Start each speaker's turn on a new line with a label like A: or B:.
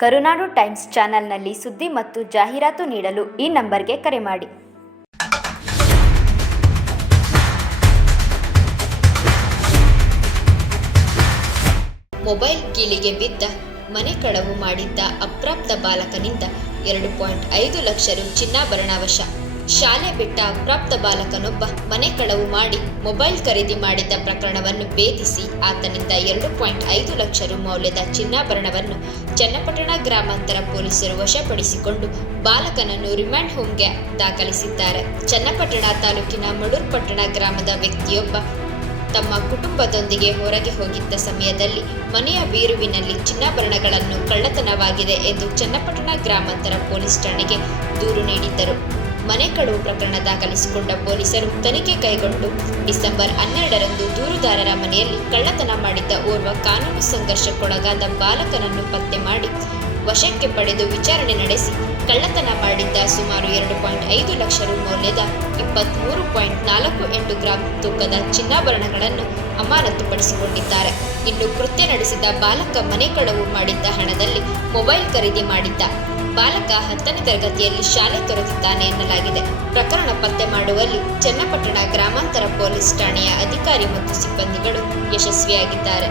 A: ಕರುನಾಡು times ಚಾನೆಲ್ನಲ್ಲಿ ಸುದ್ದಿ ಮತ್ತು ಜಾಹೀರಾತು ನೀಡಲು ಈ ನಂಬರ್ಗೆ ಕರೆ ಮಾಡಿ.
B: ಮೊಬೈಲ್ ಕೀಲಿಗೆ ಬಿದ್ದ ಮನೆ ಕಳವು ಮಾಡಿದ್ದ ಅಪ್ರಾಪ್ತ ಬಾಲಕನಿಂದ ಎರಡು ಪಾಯಿಂಟ್ ಐದು ಲಕ್ಷ ರು ಚಿನ್ನಾಭರಣ ವಶ ಶಾಲೆ ಬಿಟ್ಟ ಅಪ್ರಾಪ್ತ ಬಾಲಕನೊಬ್ಬ ಮನೆ ಕಳವು ಮಾಡಿ ಮೊಬೈಲ್ ಖರೀದಿ ಮಾಡಿದ್ದ ಪ್ರಕರಣವನ್ನು ಭೇದಿಸಿ ಆತನಿಂದ ಎರಡು ಪಾಯಿಂಟ್ ಐದು ಲಕ್ಷ ರು ಮೌಲ್ಯದ ಚಿನ್ನಾಭರಣವನ್ನು ಚನ್ನಪಟ್ಟಣ ಗ್ರಾಮಾಂತರ ಪೊಲೀಸರು ವಶಪಡಿಸಿಕೊಂಡು ಬಾಲಕನನ್ನು ರಿಮ್ಯಾಂಡ್ ಹೋಮ್ಗೆ ದಾಖಲಿಸಿದ್ದಾರೆ. ಚನ್ನಪಟ್ಟಣ ತಾಲೂಕಿನ ಮಡೂರ್ಪಟ್ಟಣ ಗ್ರಾಮದ ವ್ಯಕ್ತಿಯೊಬ್ಬ ತಮ್ಮ ಕುಟುಂಬದೊಂದಿಗೆ ಹೊರಗೆ ಹೋಗಿದ್ದ ಸಮಯದಲ್ಲಿ ಮನೆಯ ಬೀರುವಿನಲ್ಲಿ ಚಿನ್ನಾಭರಣಗಳನ್ನು ಕಳ್ಳತನವಾಗಿದೆ ಎಂದು ಚನ್ನಪಟ್ಟಣ ಗ್ರಾಮಾಂತರ ಪೊಲೀಸ್ ಠಾಣೆಗೆ ದೂರು ನೀಡಿದ್ದರು. ಮನೆ ಕಳುವು ಪ್ರಕರಣ ದಾಖಲಿಸಿಕೊಂಡ ಪೊಲೀಸರು ತನಿಖೆ ಕೈಗೊಂಡು ಡಿಸೆಂಬರ್ ಹನ್ನೆರಡರಂದು ದೂರುದಾರರ ಮನೆಯಲ್ಲಿ ಕಳ್ಳತನ ಮಾಡಿದ್ದ ಓರ್ವ ಕಾನೂನು ಸಂಘರ್ಷಕ್ಕೊಳಗಾದ ಬಾಲಕನನ್ನು ಪತ್ತೆ ಮಾಡಿ ವಶಕ್ಕೆ ಪಡೆದು ವಿಚಾರಣೆ ನಡೆಸಿ ಕಳ್ಳತನ ಮಾಡಿದ್ದ ಸುಮಾರು ಎರಡು ಪಾಯಿಂಟ್ ಐದು ಲಕ್ಷ ರು ಮೌಲ್ಯದ ಇಪ್ಪತ್ತ್ಮೂರು ಪಾಯಿಂಟ್ ನಾಲ್ಕು ಎಂಟು ಗ್ರಾಂ ತೂಕದ ಚಿನ್ನಾಭರಣಗಳನ್ನು ಅಮಾನತುಪಡಿಸಿಕೊಂಡಿದ್ದಾರೆ. ಇನ್ನು ಕೃತ್ಯ ನಡೆಸಿದ ಬಾಲಕ ಮನೆ ಕಳವು ಮಾಡಿದ್ದ ಹಣದಲ್ಲಿ ಮೊಬೈಲ್ ಖರೀದಿ ಮಾಡಿದ್ದ. ಬಾಲಕ ಹತ್ತನೇ ತರಗತಿಯಲ್ಲಿ ಶಾಲೆ ತೊರೆದಿದ್ದಾನೆ ಎನ್ನಲಾಗಿದೆ. ಪ್ರಕರಣ ಪತ್ತೆ ಮಾಡುವಲ್ಲಿ ಚನ್ನಪಟ್ಟಣ ಗ್ರಾಮಾಂತರ ಪೊಲೀಸ್ ಠಾಣೆಯ ಅಧಿಕಾರಿ ಮತ್ತು ಸಿಬ್ಬಂದಿಗಳು ಯಶಸ್ವಿಯಾಗಿದ್ದಾರೆ.